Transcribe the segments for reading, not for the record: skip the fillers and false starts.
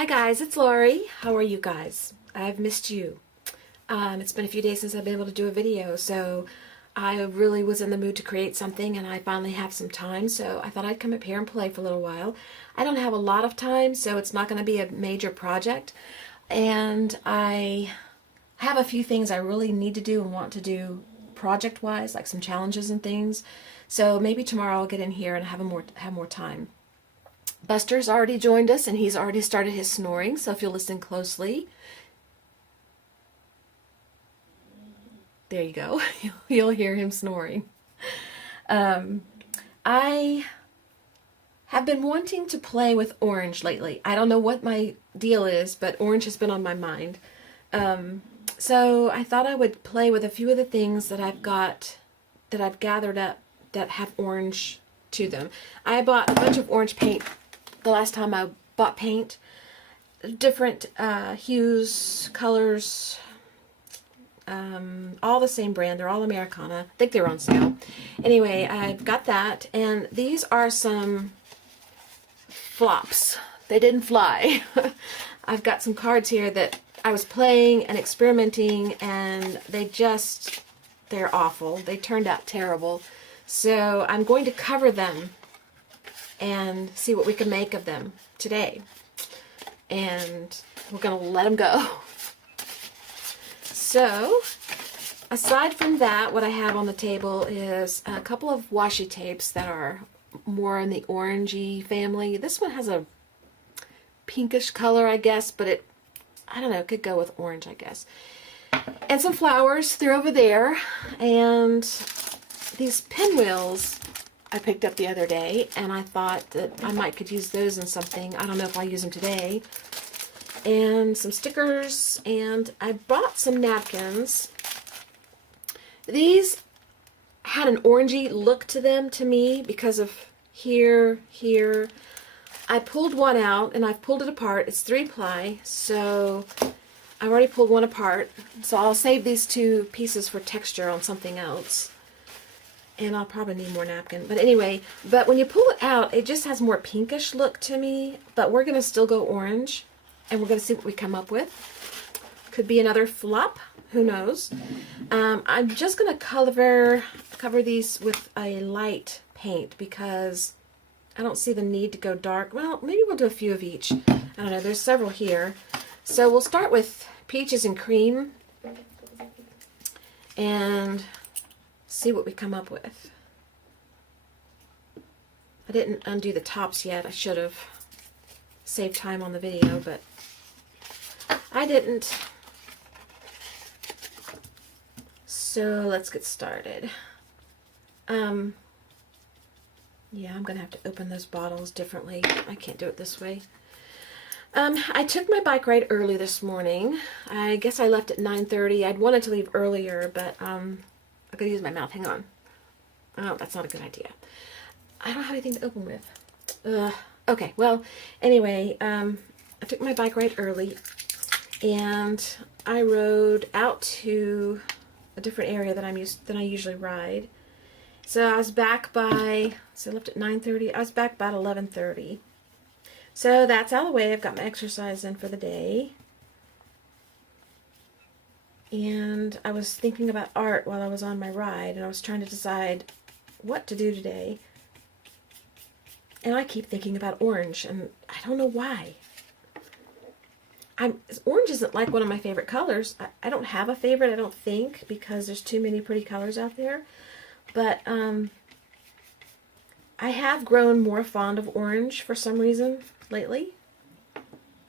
Hi guys, it's Lori. How are you guys? I've missed you. It's been a few days since I've been able to do a video, so I really was in the mood to create something and I finally have some time, so I thought I'd come up here and play for a little while. I don't have a lot of time, so it's not going to be a major project, and I have a few things I really need to do and want to do project-wise, like some challenges and things, so maybe tomorrow I'll get in here and have more time. Buster's already joined us and he's already started his snoring, so if you'll listen closely. There you go. You'll hear him snoring. I have been wanting to play with orange lately. I don't know what my deal is, but orange has been on my mind. So I thought I would play with a few of the things that I've gathered up that have orange to them. I bought a bunch of orange paint the last time I bought paint. Different hues, colors, all the same brand. They're all Americana. I think they're on sale. Anyway, I've got that, and these are some flops. They didn't fly. I've got some cards here that I was playing and experimenting, and they're awful. They turned out terrible. So I'm going to cover them and see what we can make of them today. And we're going to let them go. So, aside from that, what I have on the table is a couple of washi tapes that are more in the orangey family. This one has a pinkish color, I guess, but I don't know, it could go with orange, I guess. And some flowers, they're over there. And these pinwheels I picked up the other day, and I thought that I could use those in something. I don't know if I'll use them today. And some stickers, and I bought some napkins. These had an orangey look to them to me because of here. I pulled one out, and I've pulled it apart. It's 3-ply, so I've already pulled one apart. So I'll save these two pieces for texture on something else. And I'll probably need more napkin. But anyway, when you pull it out, it just has more pinkish look to me. But we're going to still go orange. And we're going to see what we come up with. Could be another flop. Who knows? I'm just going to cover these with a light paint because I don't see the need to go dark. Well, maybe we'll do a few of each. I don't know. There's several here. So we'll start with peaches and cream. And see what we come up with. I didn't undo the tops yet. I should have saved time on the video, but I didn't. So let's get started. Yeah, I'm gonna have to open those bottles differently. I can't do it this way. I took my bike ride early this morning. I guess I left at 9:30. I'd wanted to leave earlier, but I gotta use my mouth. Hang on. Oh, that's not a good idea. I don't have anything to open with. Okay, well, anyway, I took my bike ride early, and I rode out to a different area than I usually ride. So I was back I left at 9:30. I was back about 11:30. So that's out of the way. I've got my exercise in for the day. And I was thinking about art while I was on my ride, and I was trying to decide what to do today. And I keep thinking about orange, and I don't know why. Orange isn't like one of my favorite colors. I don't have a favorite, I don't think, because there's too many pretty colors out there. But I have grown more fond of orange for some reason lately.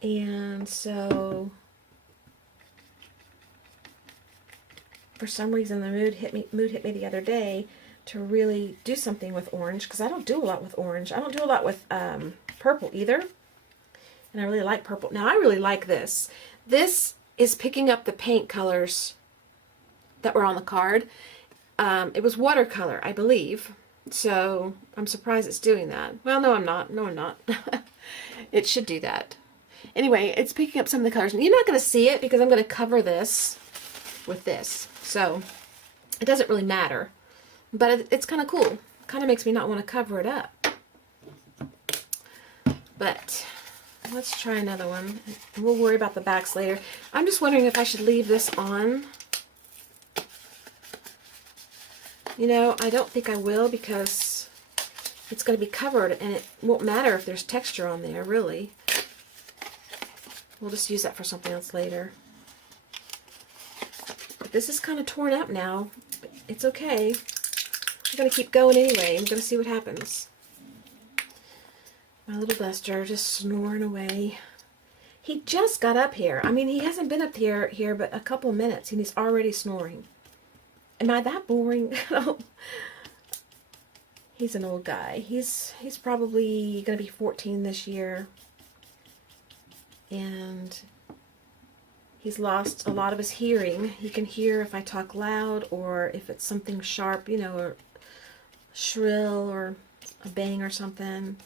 And so for some reason the mood hit me the other day to really do something with orange, because I don't do a lot with orange. I don't do a lot with purple either, and I really like purple. Now I really like this. This is picking up the paint colors that were on the card. It was watercolor, I believe, so I'm surprised it's doing that. Well, no I'm not. It should do that. Anyway, it's picking up some of the colors, and you're not going to see it because I'm going to cover this with this. So it doesn't really matter, but it's kind of cool. Kind of makes me not want to cover it up. But let's try another one. We'll worry about the backs later. I'm just wondering if I should leave this on. You know, I don't think I will because it's going to be covered and it won't matter if there's texture on there, really. We'll just use that for something else later. But this is kind of torn up now. But it's okay. I'm going to keep going anyway. I'm going to see what happens. My little Buster just snoring away. He just got up here. I mean, he hasn't been up here but a couple minutes and he's already snoring. Am I that boring? He's an old guy. He's probably going to be 14 this year. And he's lost a lot of his hearing. He can hear if I talk loud or if it's something sharp, you know, or shrill or a bang or something.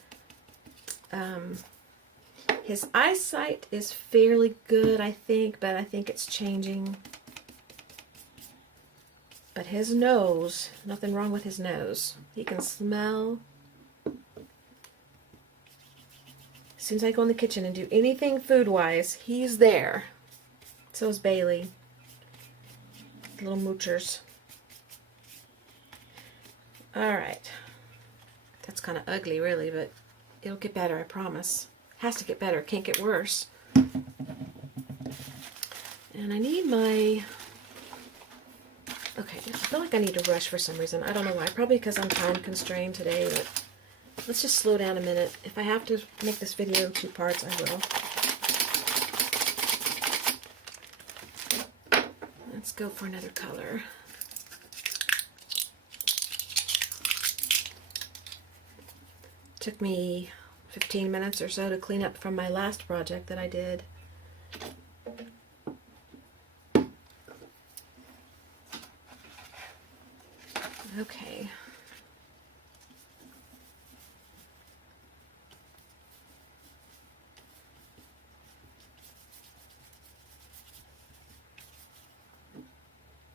His eyesight is fairly good, I think, but I think it's changing. But his nose, nothing wrong with his nose. He can smell. As soon as I go in the kitchen and do anything food-wise, he's there. So is Bailey. Little moochers. Alright. That's kind of ugly, really, but it'll get better, I promise. Has to get better. Can't get worse. And I need my... Okay, I feel like I need to rush for some reason. I don't know why. Probably because I'm time constrained today, but let's just slow down a minute. If I have to make this video 2 parts, I will. Let's go for another color. Took me 15 minutes or so to clean up from my last project that I did. Okay.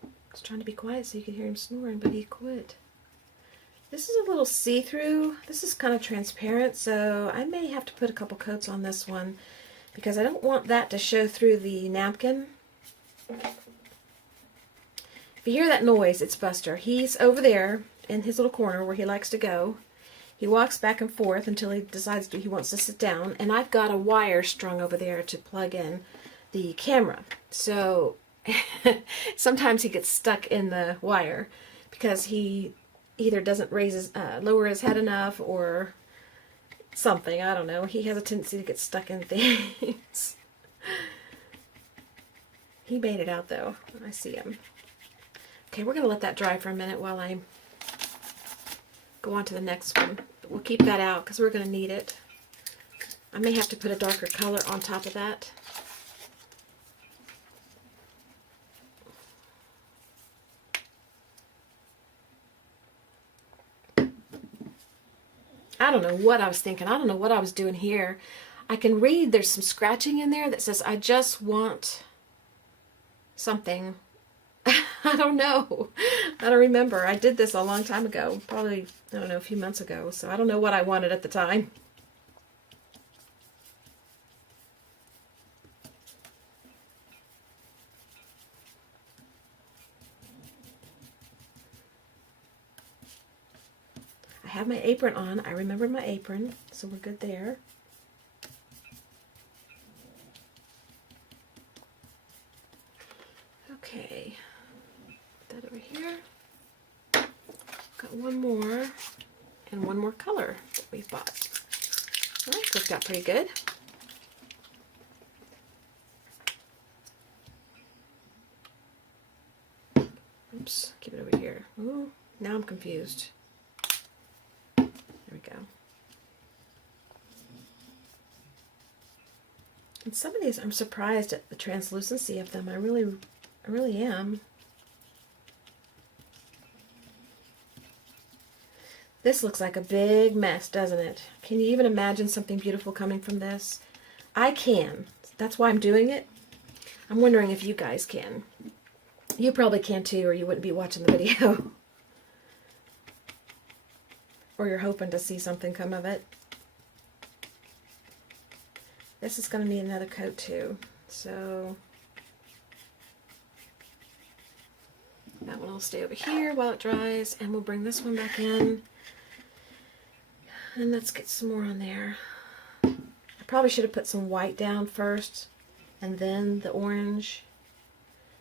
I was trying to be quiet so you could hear him snoring, but he quit. This is a little see-through. This is kind of transparent, so I may have to put a couple coats on this one because I don't want that to show through the napkin. If you hear that noise, it's Buster. He's over there in his little corner where he likes to go. He walks back and forth until he decides he wants to sit down, and I've got a wire strung over there to plug in the camera. So sometimes he gets stuck in the wire because he either doesn't lower his head enough or something. I don't know. He has a tendency to get stuck in things. He made it out though. I see him. Okay, we're going to let that dry for a minute while I go on to the next one. But we'll keep that out because we're going to need it. I may have to put a darker color on top of that. I don't know what I was thinking. I don't know what I was doing here. I can read there's some scratching in there that says, I just want something. I don't know. I don't remember. I did this a long time ago. Probably, I don't know, a few months ago. So I don't know what I wanted at the time. I have my apron on. I remembered my apron, so we're good there. Okay. Put that over here. Got one more and one more color that we bought. Well, that worked out pretty good. Oops, keep it over here. Ooh, now I'm confused. There we go. And some of these, I'm surprised at the translucency of them. I really am. This looks like a big mess, doesn't it? Can you even imagine something beautiful coming from this? I can. That's why I'm doing it. I'm wondering if you guys can. You probably can too, or you wouldn't be watching the video. Or you're hoping to see something come of it. This is going to need another coat too. So that one will stay over here while it dries, and we'll bring this one back in. And let's get some more on there. I probably should have put some white down first and then the orange.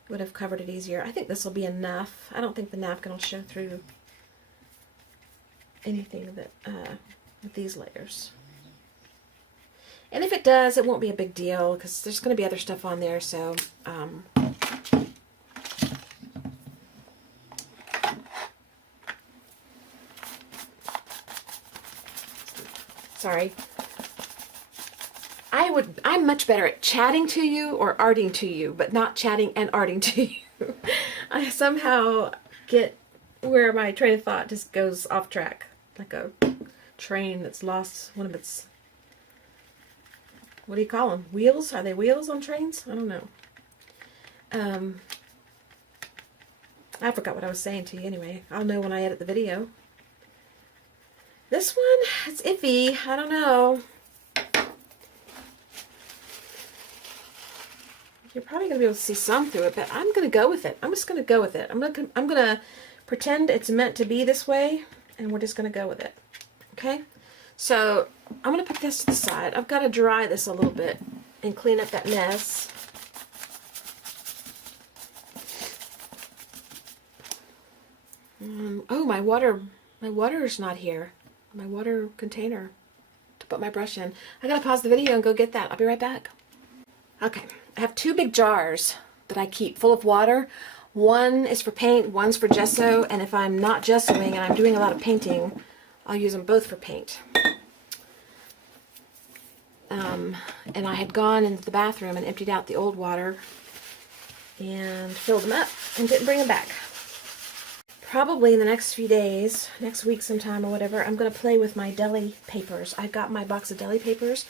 Would have covered it easier. I think this will be enough. I don't think the napkin will show through anything that with these layers. And if it does, it won't be a big deal because there's going to be other stuff on there. So sorry. I'm much better at chatting to you or arting to you, but not chatting and arting to you. I somehow get where my train of thought just goes off track, like a train that's lost one of its, what do you call them? Wheels? Are they wheels on trains? I don't know. I forgot what I was saying to you anyway. I'll know when I edit the video. This one, it's iffy. I don't know. You're probably going to be able to see some through it, but I'm going to go with it. I'm just going to go with it. I'm going to pretend it's meant to be this way, and we're just going to go with it. Okay? So, I'm going to put this to the side. I've got to dry this a little bit and clean up that mess. Oh, my water is not here. My water container to put my brush in. I got to pause the video and go get that. I'll be right back. Okay. I have two big jars that I keep full of water. One is for paint, one's for gesso, and if I'm not gessoing and I'm doing a lot of painting, I'll use them both for paint. And I had gone into the bathroom and emptied out the old water and filled them up and didn't bring them back. Probably in the next few days, next week sometime or whatever, I'm going to play with my deli papers. I got my box of deli papers.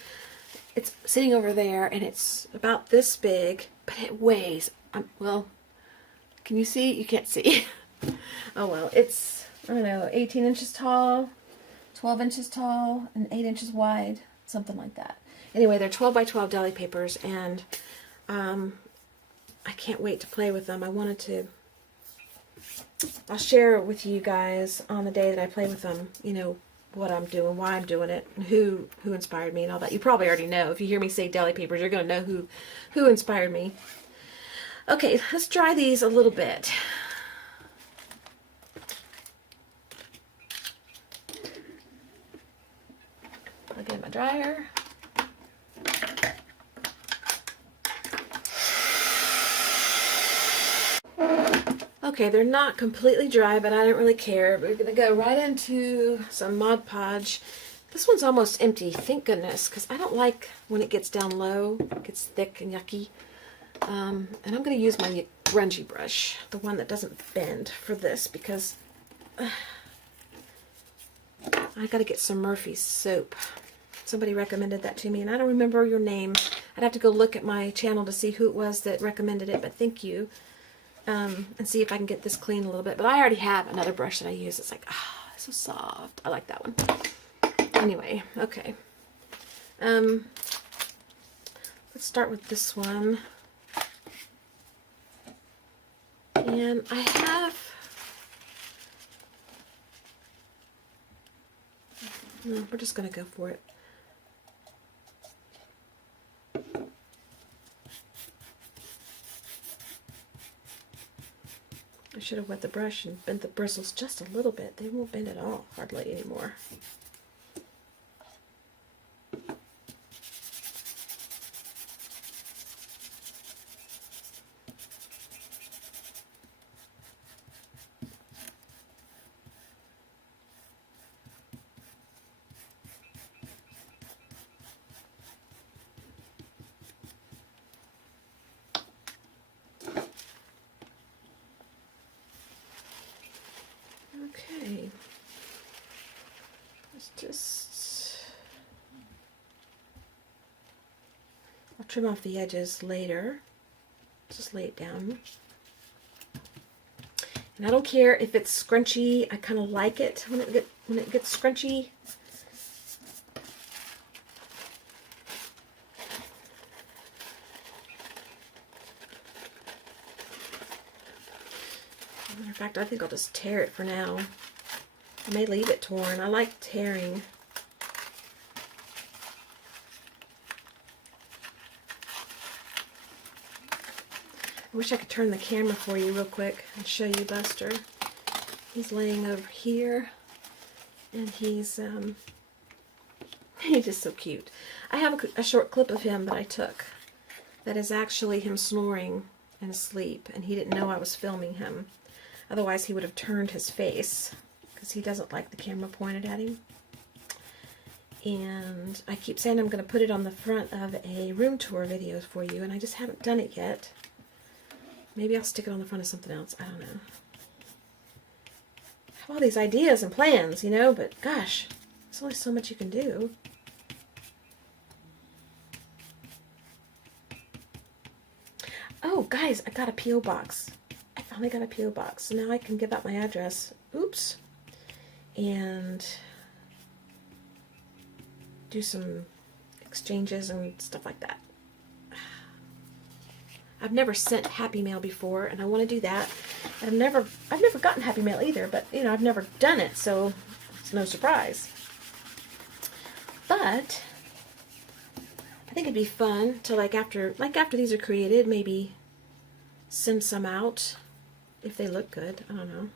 It's sitting over there, and it's about this big, but it weighs, well, can you see? You can't see. Oh, well, it's, I don't know, 18 inches tall, 12 inches tall, and 8 inches wide, something like that. Anyway, they're 12 by 12 deli papers, and I can't wait to play with them. I'll share it with you guys on the day that I play with them, you know, what I'm doing, why I'm doing it, and who inspired me and all that. You probably already know. If you hear me say deli papers, you're going to know who inspired me. Okay, let's dry these a little bit. Plug in my dryer. Okay, they're not completely dry, but I don't really care. We're going to go right into some Mod Podge. This one's almost empty, thank goodness, because I don't like when it gets down low. It gets thick and yucky. And I'm going to use my grungy brush, the one that doesn't bend, for this, because I got to get some Murphy's soap. Somebody recommended that to me, and I don't remember your name. I'd have to go look at my channel to see who it was that recommended it, but thank you. And see if I can get this clean a little bit. But I already have another brush that I use. It's like, it's so soft. I like that one. Anyway, okay. Let's start with this one. And I have... No, we're just going to go for it. I should have wet the brush and bent the bristles just a little bit. They won't bend at all, hardly anymore. Okay, let's just, I'll trim off the edges later, just lay it down. And I don't care if it's scrunchy, I kind of like it when it gets scrunchy. fact, I think I'll just tear it for now. I may leave it torn. I like tearing. I wish I could turn the camera for you real quick and show you Buster. He's laying over here, and he's just so cute. I have a short clip of him that I took that is actually him snoring in his sleep, and he didn't know I was filming him. Otherwise, he would have turned his face because he doesn't like the camera pointed at him. And I keep saying I'm going to put it on the front of a room tour video for you, and I just haven't done it yet. Maybe I'll stick it on the front of something else. I don't know. I have all these ideas and plans, you know, but gosh, there's only so much you can do. Oh, guys, I got a P.O. box. I finally got a P.O. box. So now I can give out my address. Oops. And do some exchanges and stuff like that. I've never sent Happy Mail before, and I want to do that. And I've never gotten Happy Mail either, but you know, I've never done it, so it's no surprise. But I think it'd be fun to after these are created, maybe send some out if they look good. I don't know.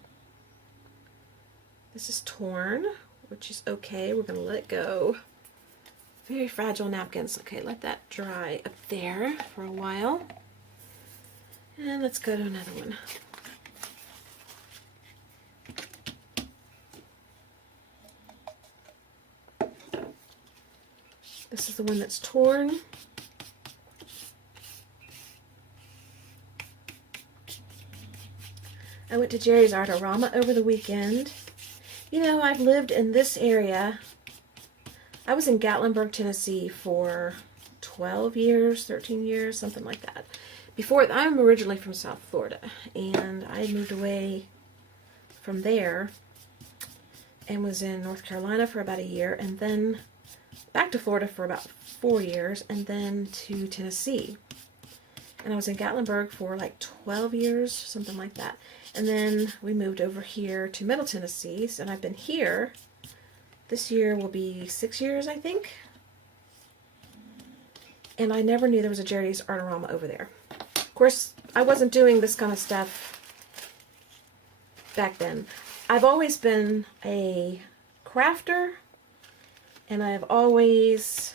This is torn, which is okay. We're going to let it go. Very fragile napkins. Okay, let that dry up there for a while. And let's go to another one. This is the one that's torn. I went to Jerry's Artorama over the weekend. You know, I've lived in this area. I was in Gatlinburg, Tennessee for 12 years, 13 years, something like that. Before, I'm originally from South Florida, and I moved away from there and was in North Carolina for about a year, and then back to Florida for about 4 years, and then to Tennessee. And I was in Gatlinburg for like 12 years, something like that. And then we moved over here to Middle Tennessee, and I've been here. This year will be 6 years, I think. And I never knew there was a Jerry's Artorama over there. Of course, I wasn't doing this kind of stuff back then. I've always been a crafter, and I've always,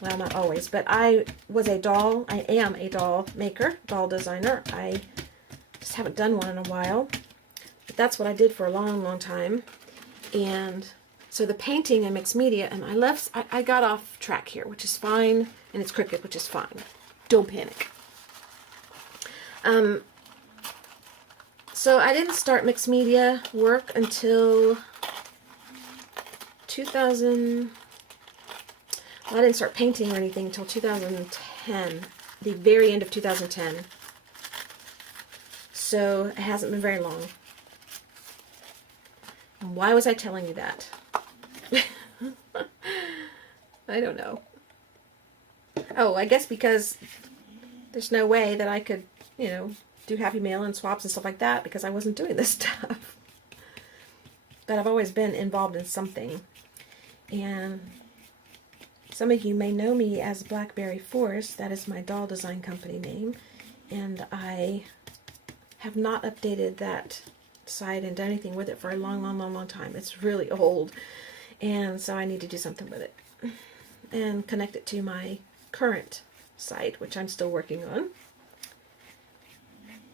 well, not always, but I am a doll maker, doll designer. I just haven't done one in a while, but that's what I did for a long, long time. And so the painting and mixed media, and I got off track here, which is fine, and it's Cricut, which is fine. Don't panic. So I didn't start mixed media work until 2000. Well, I didn't start painting or anything until 2010, the very end of 2010. So it hasn't been very long. And why was I telling you that? I don't know. Oh, I guess because there's no way that I could, you know, do Happy Mail and swaps and stuff like that because I wasn't doing this stuff. But I've always been involved in something. And some of you may know me as Blackberry Forest. That is my doll design company name. And I have not updated that site and done anything with it for a long, long, long, long time. It's really old. And so I need to do something with it. And connect it to my current site, which I'm still working on.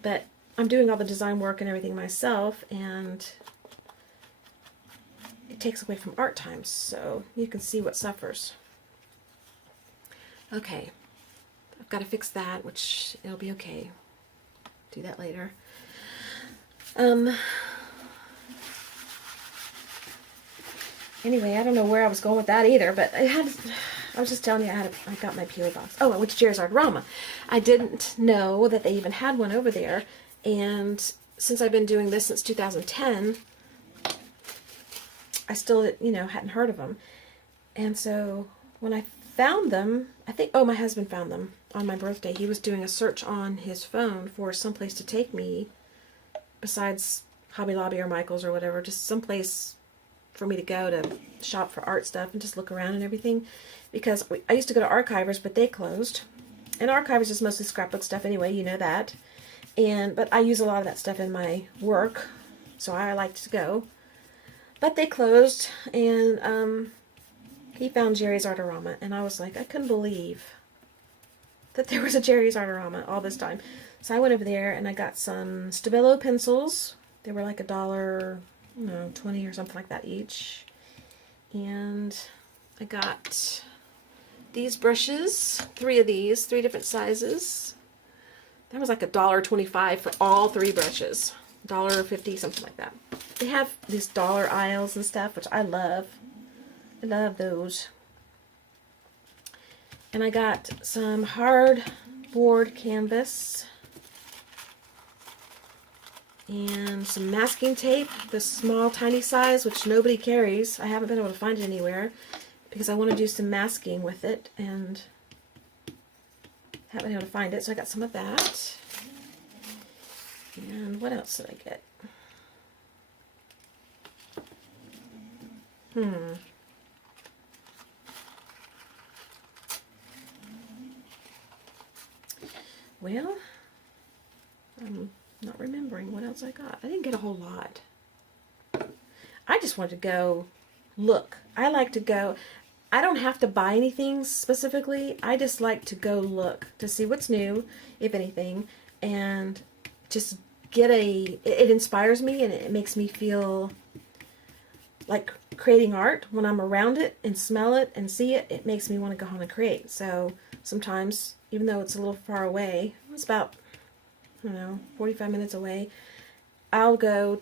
But I'm doing all the design work and everything myself, and it takes away from art times, so you can see what suffers. Okay, I've got to fix that, which it'll be okay. Do that later. Anyway, I don't know where I was going with that either, but I was just telling you I got my P.O. box. Oh, I went to Jerry's Artorama. I didn't know that they even had one over there, and since I've been doing this since 2010, I still, you know, hadn't heard of them. And so when I found them, I think, my husband found them on my birthday. He was doing a search on his phone for someplace to take me besides Hobby Lobby or Michael's or whatever, just someplace for me to go to shop for art stuff and just look around and everything. Because I used to go to Archivers, but they closed. And Archivers is mostly scrapbook stuff anyway, you know that. But I use a lot of that stuff in my work, so I like to go. But they closed, and he found Jerry's Artorama, and I was like, I couldn't believe that there was a Jerry's Artorama all this time. So I went over there and I got some Stabilo pencils. They were like $1, 20 or something like that each. And I got these brushes, 3 of these, 3 different sizes. That was like $1.25 for all 3 brushes. $1.50, something like that. They have these dollar aisles and stuff, which I love. I love those. And I got some hardboard canvas and some masking tape, the small tiny size, which nobody carries. I haven't been able to find it anywhere because I want to do some masking with it and haven't been able to find it. So I got some of that. And what else did I get? Well, I'm not remembering what else I got. I didn't get a whole lot. I just wanted to go look. I like to go. I don't have to buy anything specifically. I just like to go look to see what's new, if anything, and just get it inspires me and it makes me feel like creating art. When I'm around it and smell it and see it, it makes me want to go home and create. So sometimes, even though it's a little far away, it's about, 45 minutes away, I'll go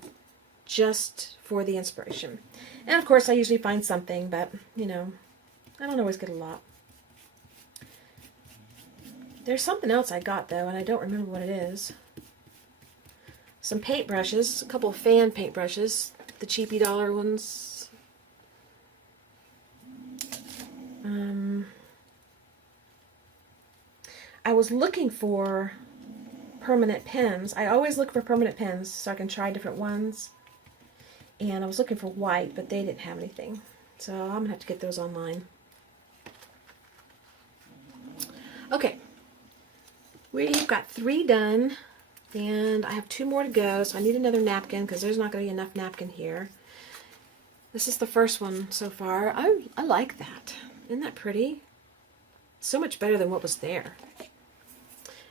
just for the inspiration. And of course I usually find something, but I don't always get a lot. There's something else I got though, and I don't remember what it is. Some paint brushes, a couple of fan paint brushes, the cheapy dollar ones. I was looking for permanent pens. I always look for permanent pens so I can try different ones. And I was looking for white, but they didn't have anything. So I'm going to have to get those online. Okay. We've got 3 done. And I have 2 more to go, so I need another napkin because there's not going to be enough napkin here. This is the first one so far. I like that. Isn't that pretty? So much better than what was there.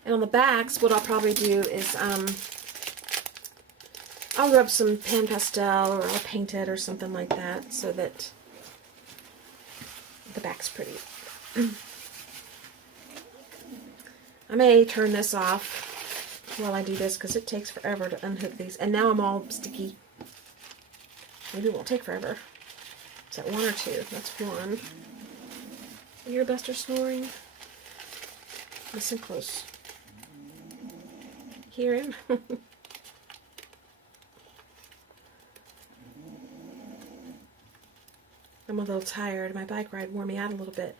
And on the backs, what I'll probably do is I'll rub some pan pastel or I'll paint it or something like that so that the back's pretty. I may turn this off while I do this because it takes forever to unhook these. And now I'm all sticky. Maybe it won't take forever. Is that 1 or 2? That's 1. Your best are snoring. Listen close. Hear him? I'm a little tired. My bike ride wore me out a little bit.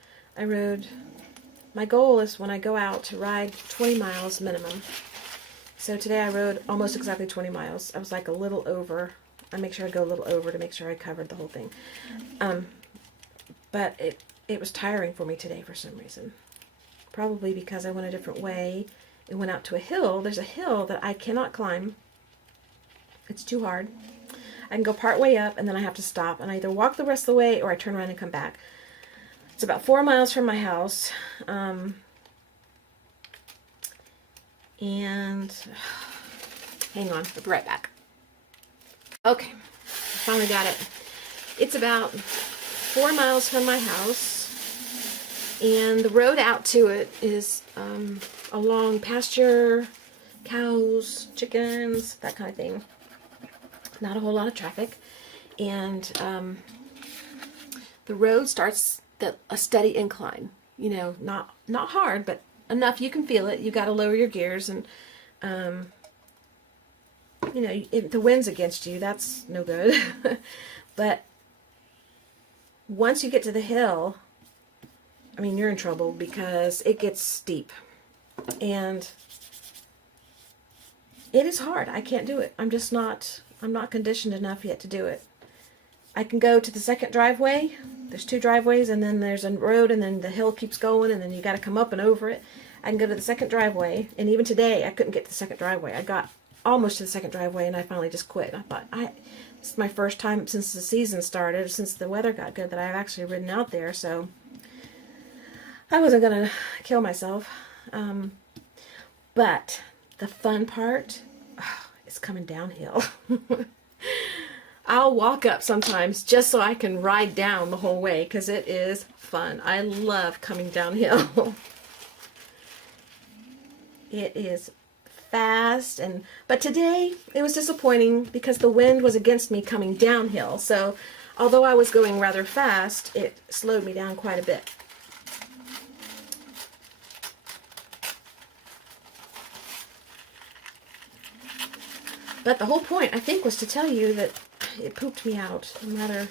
My goal is when I go out to ride 20 miles minimum. So today I rode almost exactly 20 miles. I was like a little over. I make sure I go a little over to make sure I covered the whole thing. But it was tiring for me today for some reason. Probably because I went a different way. It went out to a hill. There's a hill that I cannot climb. It's too hard. I can go part way up and then I have to stop and I either walk the rest of the way or I turn around and come back. It's about 4 miles from my house. And hang on, I'll be right back. Okay, I finally got it. It's about 4 miles from my house. And the road out to it is along pasture, cows, chickens, that kind of thing. Not a whole lot of traffic. And the road starts a steady incline. Not hard, but enough you can feel it. You got to lower your gears, and if the wind's against you, that's no good. But once you get to the hill, you're in trouble because it gets steep. And it is hard. I can't do it. I'm not conditioned enough yet to do it. I can go to the second driveway. There's 2 driveways, and then there's a road, and then the hill keeps going, and then you got to come up and over it. I can go to the second driveway, and even today I couldn't get to the second driveway. I got almost to the second driveway, and I finally just quit. I thought, this is my first time since the season started, since the weather got good, that I've actually ridden out there, so I wasn't going to kill myself. But the fun part is coming downhill. I'll walk up sometimes just so I can ride down the whole way, because it is fun. I love coming downhill. It is fast, but today it was disappointing because the wind was against me coming downhill. So although I was going rather fast, it slowed me down quite a bit. But the whole point, I think, was to tell you that it pooped me out. I'm rather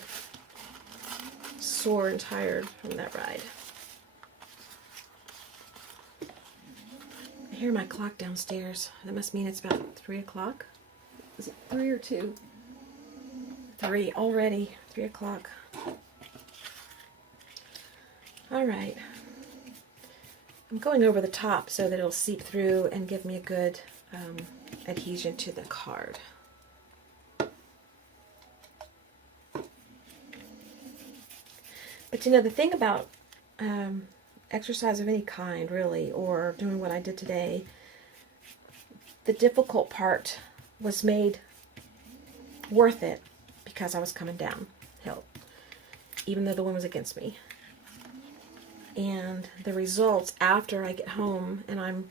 sore and tired from that ride. I hear my clock downstairs. That must mean it's about 3 o'clock. Is it 3 or 2? 3 already. 3 o'clock. Alright. I'm going over the top so that it'll seep through and give me a good adhesion to the card. But you know, the thing about exercise of any kind, really, or doing what I did today, the difficult part was made worth it because I was coming downhill, even though the wind was against me. And the results after I get home and I'm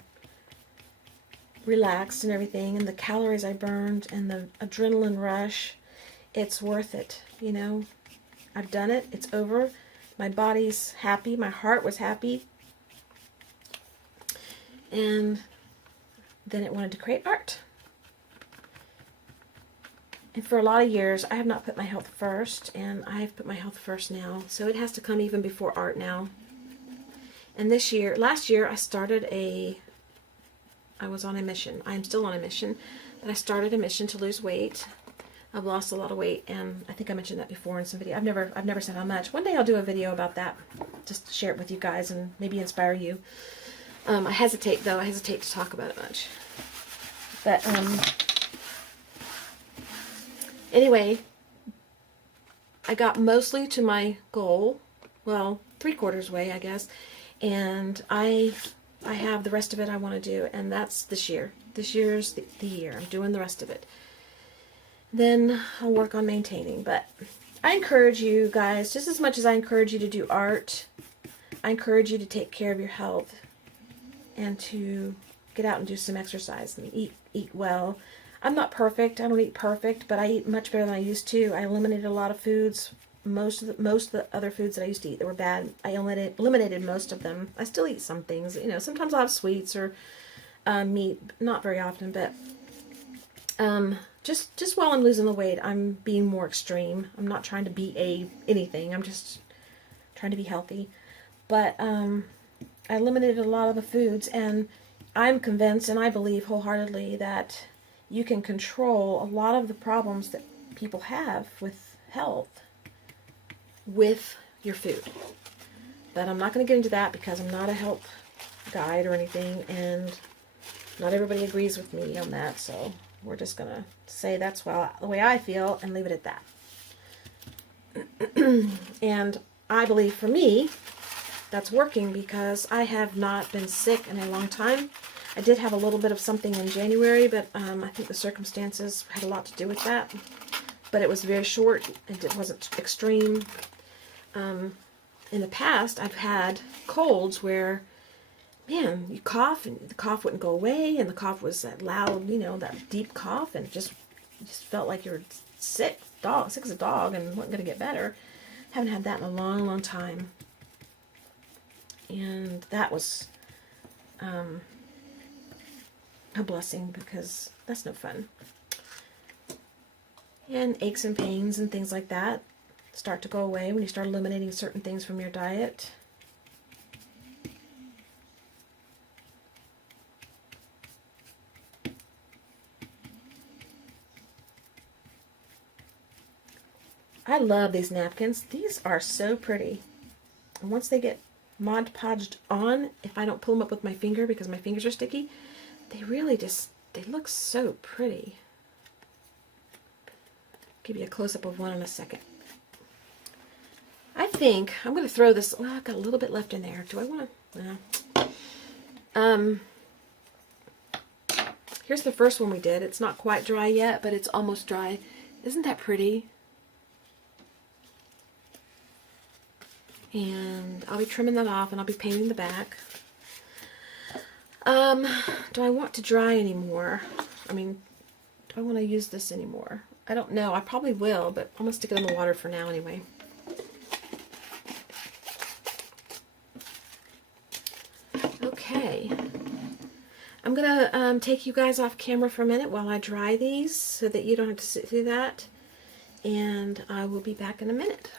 relaxed and everything, and the calories I burned and the adrenaline rush, it's worth it, you know. I've done it. It's over. My body's happy. My heart was happy. And then it wanted to create art. And for a lot of years, I have not put my health first, and I have put my health first now. So it has to come even before art now. And last year, I was on a mission. I am still on a mission, but I started a mission to lose weight. I've lost a lot of weight, and I think I mentioned that before in some video. I've never said how much. One day I'll do a video about that, just to share it with you guys and maybe inspire you. I hesitate to talk about it much. But anyway, I got mostly to my goal. Well, 3/4 way, I guess. And I have the rest of it I want to do, and that's this year. This year's the year. I'm doing the rest of it. Then I'll work on maintaining. But I encourage you guys, just as much as I encourage you to do art, I encourage you to take care of your health and to get out and do some exercise and eat well. I'm not perfect. I don't eat perfect, but I eat much better than I used to. I eliminated a lot of foods. Most of the other foods that I used to eat that were bad, I eliminated most of them. I still eat some things. You know, sometimes I'll have sweets or meat. Not very often, but just while I'm losing the weight, I'm being more extreme. I'm not trying to be anything. I'm just trying to be healthy. But I eliminated a lot of the foods, and I'm convinced, and I believe wholeheartedly, that you can control a lot of the problems that people have with health with your food. But I'm not going to get into that because I'm not a health guide or anything, and not everybody agrees with me on that, so we're just going to say that's the way I feel and leave it at that. And I believe for me, that's working because I have not been sick in a long time. I did have a little bit of something in January, but I think the circumstances had a lot to do with that. But it was very short, and it wasn't extreme. In the past, I've had colds where, man, you cough, and the cough wouldn't go away, and the cough was that loud, you know, that deep cough, and it just felt like you were sick as a dog, and wasn't going to get better. Haven't had that in a long, long time. And that was a blessing, because that's no fun. And aches and pains and things like that start to go away when you start eliminating certain things from your diet. I love these napkins. These are so pretty. And once they get Mod Podged on, if I don't pull them up with my finger because my fingers are sticky, they really just, they look so pretty. Give you a close-up of one in a second. I think I'm going to throw this, well, I've got a little bit left in there. Do I want to, no. Here's the first one we did. It's not quite dry yet, but it's almost dry. Isn't that pretty? And I'll be trimming that off and I'll be painting the back. Do I want to dry anymore? I mean, do I want to use this anymore? I don't know. I probably will, but I'm going to stick it in the water for now anyway. Okay. I'm going to take you guys off camera for a minute while I dry these so that you don't have to sit through that. And I will be back in a minute.